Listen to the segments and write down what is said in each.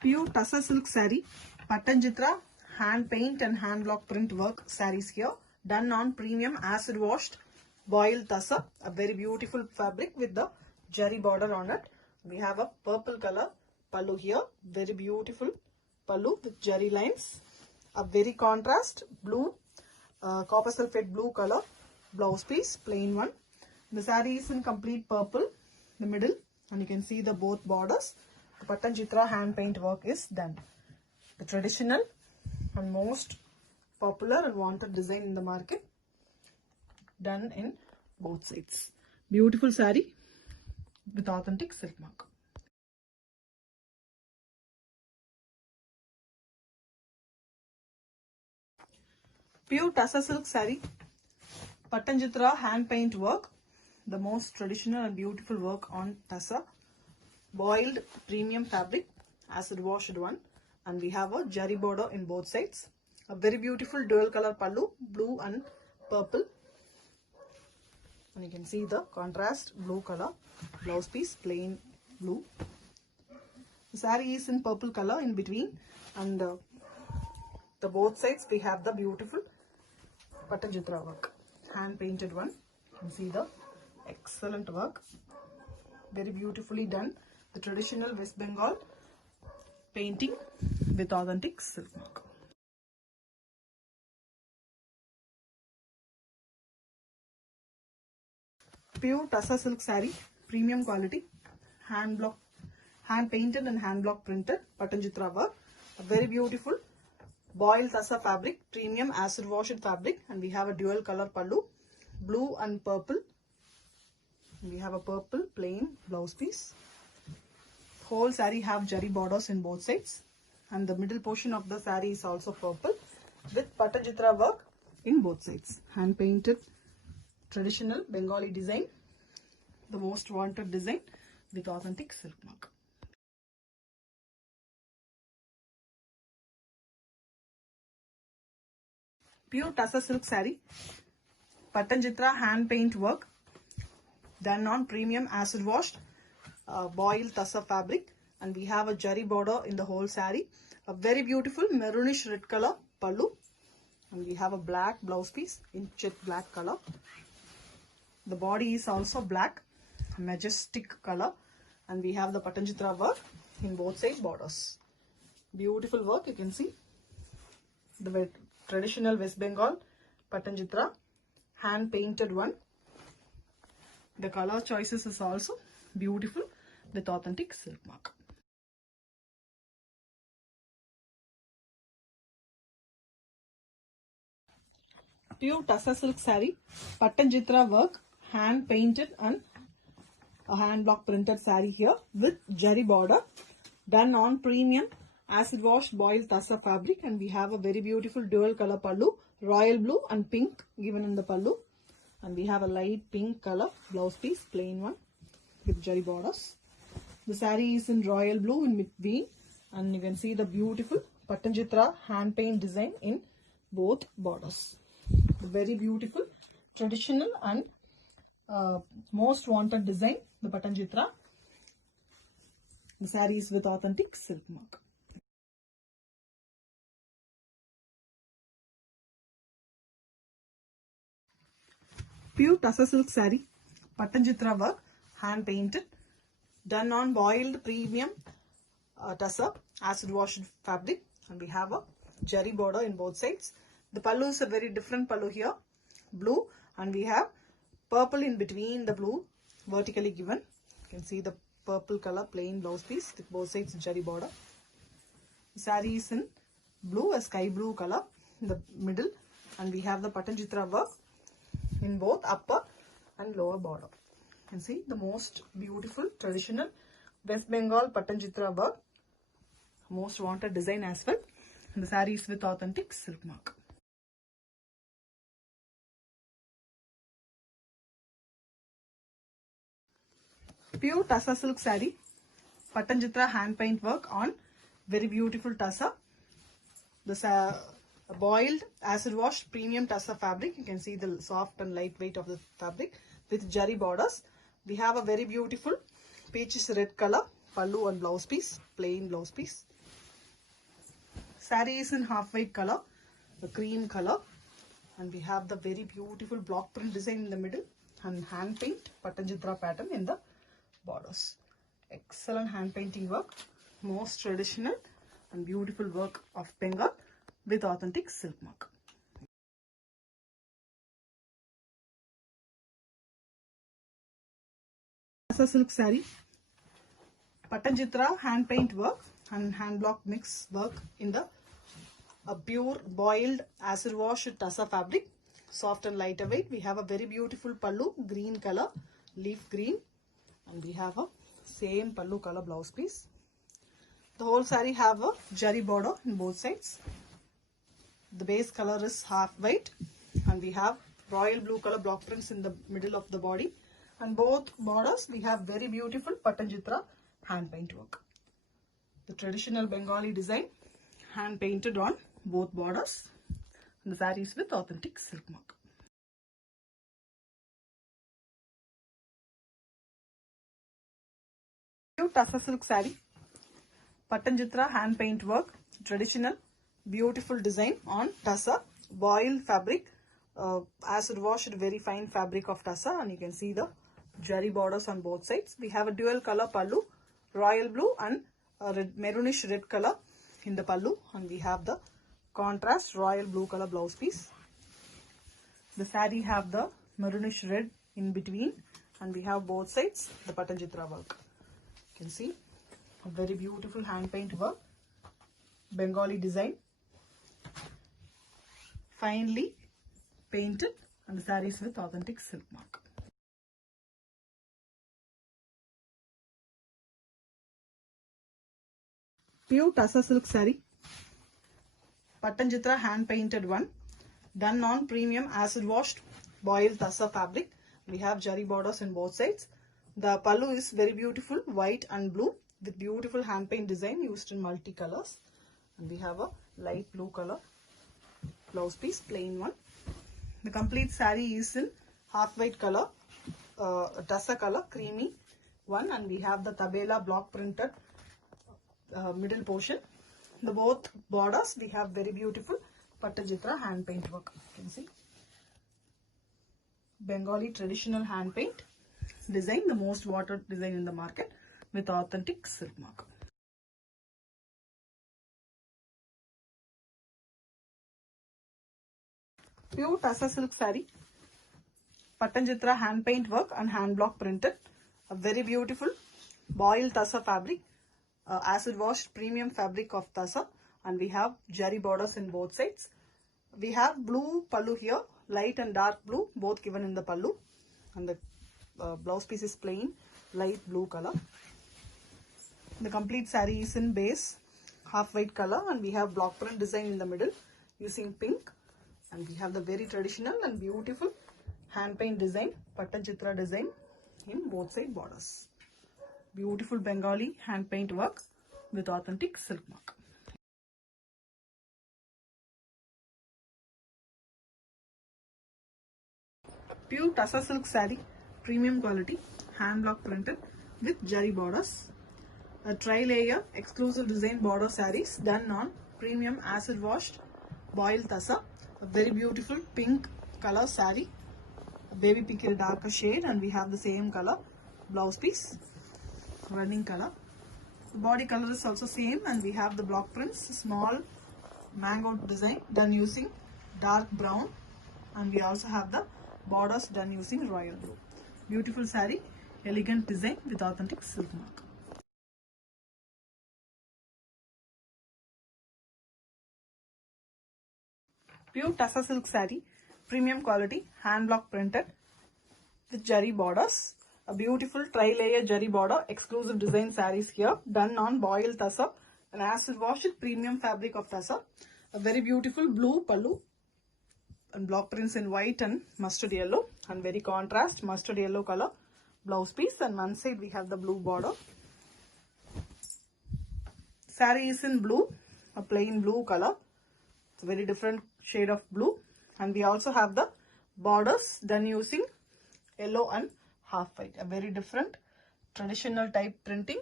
Pure Tussar silk saree, Patanjitra hand paint and hand block print work sarees here, done on premium acid washed boiled tussar, a very beautiful fabric with the jerry border on it. We have a purple color pallu here, very beautiful pallu with jerry lines, a very contrast blue, copper sulphate blue color blouse piece, plain one. The saree is in complete purple, the middle, and you can see the both borders. The Patanjitra hand paint work is done. The traditional and most popular and wanted design in the market, done in both sides. Beautiful saree with authentic silk mark. Pure Tussar silk saree, Patanjitra hand paint work, the most traditional and beautiful work on tussar, boiled premium fabric, acid washed one, and we have a jerry border in both sides. A very beautiful dual color pallu, blue and purple, and you can see the contrast blue color blouse piece, plain blue. The saree is in purple color in between, and the both sides we have the beautiful Patanjitra work, hand painted one. You can see the excellent work, very beautifully done. The traditional West Bengal painting with authentic silk mark. Pure Tussar silk saree, premium quality, hand painted and hand block printed Patanjitra work, a very beautiful boiled tussar fabric, premium acid washed fabric, and we have a dual color pallu, blue and purple. We have a purple plain blouse piece. Whole saree have jerry borders in both sides, and the middle portion of the saree is also purple with Patanjitra work in both sides. Hand painted traditional Bengali design, the most wanted design with authentic silk mark. Pure Tussar silk saree, Patanjitra hand paint work, done on premium acid washed boiled tussar fabric, and we have a jerry border in the whole saree. A very beautiful maroonish red color pallu, and we have a black blouse piece in jet black color. The body is also black, majestic color, and we have the Patanjitra work in both side borders. Beautiful work, you can see the traditional West Bengal Patanjitra hand painted one. The color choices is also beautiful with authentic silk mark. Pure Tussar silk saree, Patanjitra work, hand painted and a hand block printed saree here with jerry border, done on premium acid washed boiled tussar fabric, and we have a very beautiful dual color pallu, royal blue and pink given in the pallu, and we have a light pink color blouse piece, plain one with jerry borders. The saree is in royal blue in between, and you can see the beautiful Patanjitra hand paint design in both borders. The very beautiful traditional and most wanted design, the Patanjitra. The saree is with authentic silk mark. Pure Tussar silk saree, Patanjitra work, hand painted, done on boiled premium tussar acid washed fabric, and we have a jerry border in both sides. The pallu is a very different pallu here, blue, and we have purple in between the blue vertically given. You can see the purple color plain blouse piece with both sides jerry border. The saree is in blue, a sky blue color in the middle, and we have the Patanjitra work in both upper and lower border. You can see the most beautiful traditional West Bengal Patanjitra work, most wanted design as well. And the saree is with authentic silk mark. Pure Tussar silk saree, Patanjitra hand paint work on very beautiful tussar. The boiled acid washed premium tussar fabric. You can see the soft and lightweight of the fabric with jerry borders. We have a very beautiful peaches red color pallu and blouse piece, plain blouse piece. Saree is in half white color, the cream color, and we have the very beautiful block print design in the middle and hand paint Patanjitra pattern in the borders. Excellent hand painting work, most traditional and beautiful work of Bengal with authentic silk mark. Silk saree, Patanjitra hand paint work and hand block mix work in the pure boiled acid wash Tassa fabric, soft and lighter weight. We have a very beautiful pallu, green color, leaf green, and we have a same pallu color blouse piece. The whole saree have a jari border in both sides. The base color is half white, and we have royal blue color block prints in the middle of the body. And both borders we have very beautiful Patanjitra hand paint work. The traditional Bengali design hand painted on both borders. And the sarees with authentic silk mark. Tassa silk saree, Patanjitra hand paint work, traditional beautiful design on Tassa boiled fabric, acid washed very fine fabric of Tassa, and you can see the jari borders on both sides. We have a dual color pallu, royal blue and maroonish red color in the pallu, and we have the contrast royal blue color blouse piece. The saree have the maroonish red in between, and we have both sides the Patanjitra work. You can see a very beautiful hand paint work, Bengali design, finely painted, and the sarees with authentic silk mark. Pure Tassa silk saree, Patanjitra hand painted one, done on premium acid washed boiled Tassa fabric. We have jari borders in both sides. The pallu is very beautiful, white and blue with beautiful hand paint design used in multicolors. And we have a light blue color blouse piece, plain one. The complete saree is in half white color, Tassa color, creamy one, and we have the tabela block printed middle portion. The both borders we have very beautiful Patanjitra hand paint work. You can see Bengali traditional hand paint design, the most watered design in the market with authentic silk mark. Pure Tassa silk saree, Patanjitra hand paint work and hand block printed, a very beautiful boiled Tassa fabric, acid washed premium fabric of Tassa, and we have jari borders in both sides. We have blue pallu here, light and dark blue, both given in the pallu, and the blouse piece is plain light blue color. The complete saree is in base half white color, and we have block print design in the middle using pink, and we have the very traditional and beautiful hand paint design, Patanjitra design in both side borders. Beautiful Bengali hand paint work with authentic silk mark. Pure Tassa silk saree, premium quality, hand block printed with jari borders. A tri-layer exclusive design border sarees done on premium acid washed boiled Tassa. A very beautiful pink color saree, a baby pink in a darker shade, and we have the same color blouse piece, running color. The body color is also same, and we have the block prints, small mango design done using dark brown, and we also have the borders done using royal blue. Beautiful saree, elegant design with authentic silk mark. Pure Tassa silk saree, premium quality, hand block printed with jari borders. A beautiful tri-layer jari border, exclusive design sarees here, done on boiled Tassa, an acid washed premium fabric of Tassa. A very beautiful blue pallu and block prints in white and mustard yellow, and very contrast mustard yellow color blouse piece, and one side we have the blue border. Saree is in blue, a plain blue color. It's a very different shade of blue, and we also have the borders done using yellow and half white, a very different traditional type printing,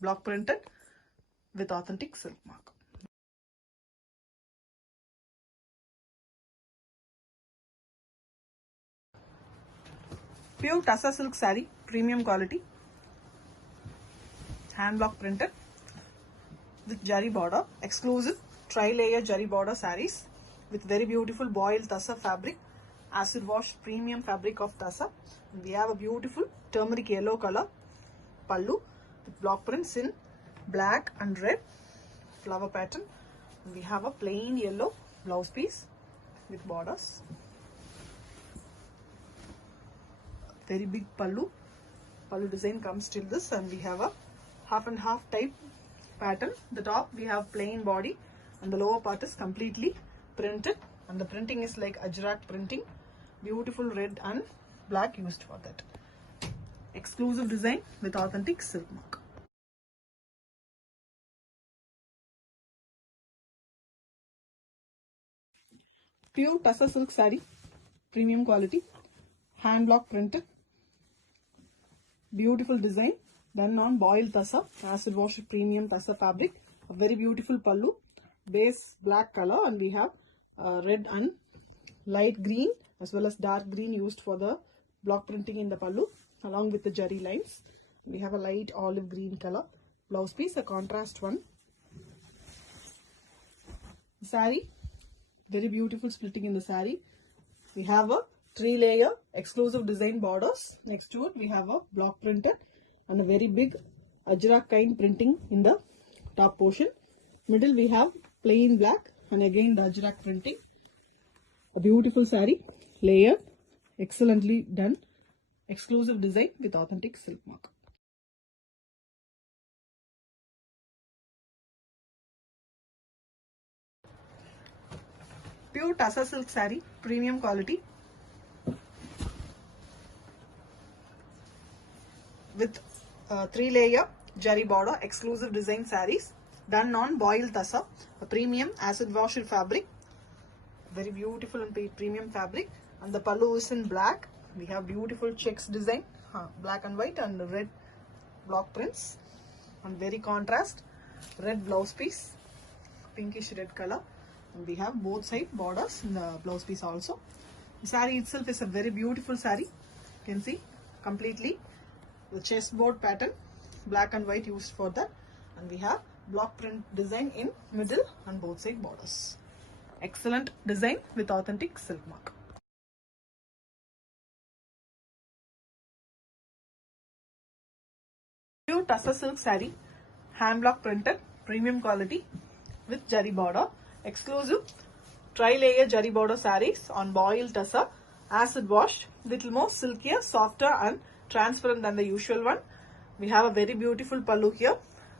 block printed with authentic silk mark. Pure Tassa silk saree, premium quality, hand block printed with jari border, exclusive tri-layer jari border sarees with very beautiful boiled Tassa fabric, acid wash premium fabric of Tassa. We have a beautiful turmeric yellow color pallu with block prints in black and red flower pattern. We have a plain yellow blouse piece with borders. Very big pallu design comes till this, and we have a half and half type pattern. The top we have plain body and the lower part is completely printed, and the printing is like Ajrak printing. Beautiful red and black used for that. Exclusive design with authentic silk mark. Pure Tassa silk saree, premium quality, hand block printed. Beautiful design done on boiled Tassa, acid wash premium Tassa fabric. A very beautiful pallu, base black color, and we have red and light green as well as dark green used for the block printing in the pallu along with the jari lines. We have a light olive green color blouse piece, a contrast one. Saree, very beautiful splitting in the saree. We have a 3-layer exclusive design borders. Next to it we have a block printed and a very big Ajrak kind printing in the top portion. Middle we have plain black and again the Ajrak printing. A beautiful saree, layered, excellently done, exclusive design with authentic silk mark. Pure Tassa silk saree, premium quality, with 3-layer jari border, exclusive design sarees done on boiled Tassa, a premium acid wash fabric. Very beautiful and premium fabric, and the pallu is in black. We have beautiful checks design, black and white and red block prints, and very contrast red blouse piece, pinkish red color, and we have both side borders in the blouse piece also. The saree itself is a very beautiful saree. You can see completely the chessboard pattern, black and white used for that, and we have block print design in middle and both side borders. Excellent design with authentic silk mark. Pure Tassa silk saree, hand block printed, premium quality with jari border, exclusive tri-layer jari border sarees on boiled Tassa, acid wash, little more silkier, softer and transparent than the usual one. We have a very beautiful pallu here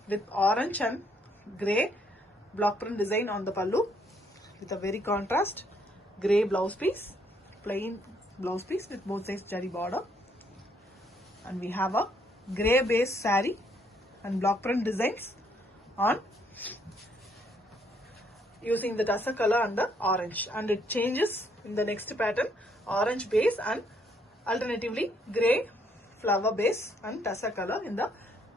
with orange and grey block print design on the pallu, with a very contrast grey blouse piece, plain blouse piece with both sides jari border, and we have a grey base saree and block print designs on using the Tassa color and the orange, and it changes in the next pattern, orange base and alternatively grey flower base and Tassa color in the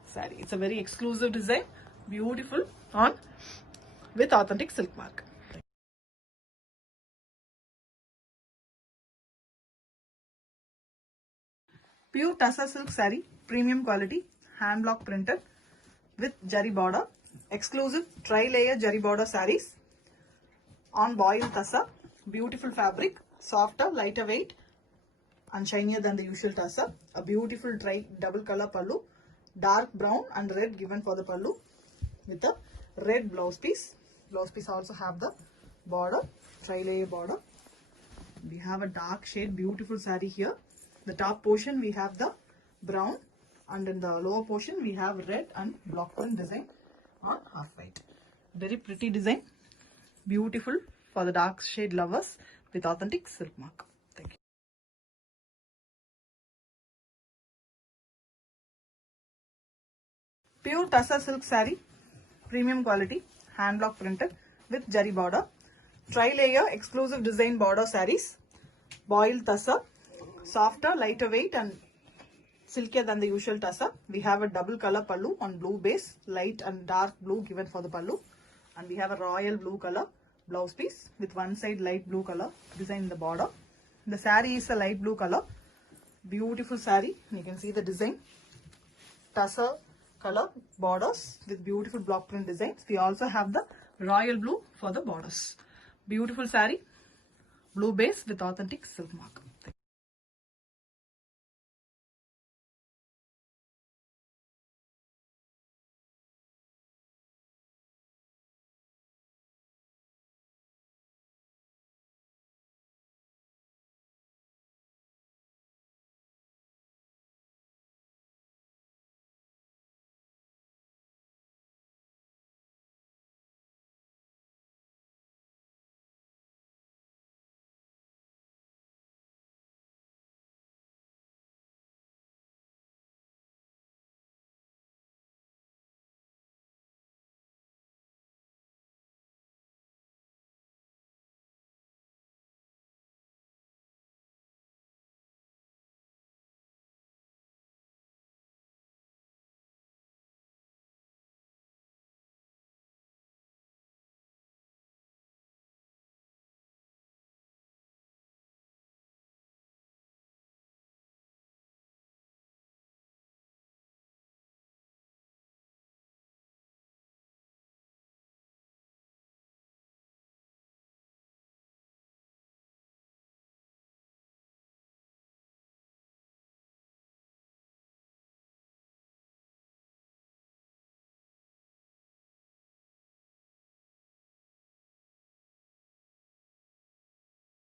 saree. It's a very exclusive design, beautiful on with authentic silk mark. Pure Tassa silk saree, premium quality, hand block printed with jari border, exclusive tri-layer jari border sarees on boiled Tassa. Beautiful fabric, softer, lighter weight and shinier than the usual Tassa. A beautiful double color pallu, dark brown and red given for the pallu with a red blouse piece. Blouse piece also have the border, tri-layer border. We have a dark shade, beautiful saree here. The top portion we have the brown, and in the lower portion we have red and block print design on half white. Very pretty design, beautiful for the dark shade lovers with authentic silk mark. Thank you. Pure Tassa silk saree, premium quality, hand block printed with jari border, tri-layer exclusive design border sarees, boiled Tassa, softer, lighter weight and silkier than the usual Tassa. We have a double color pallu on blue base, light and dark blue given for the pallu, and we have a royal blue color blouse piece with one side light blue color design in the border. The saree is a light blue color Beautiful saree. You can see the design. Tussar color borders with beautiful block print designs. We also have the royal blue for the borders. Beautiful saree. Blue base with authentic silk mark.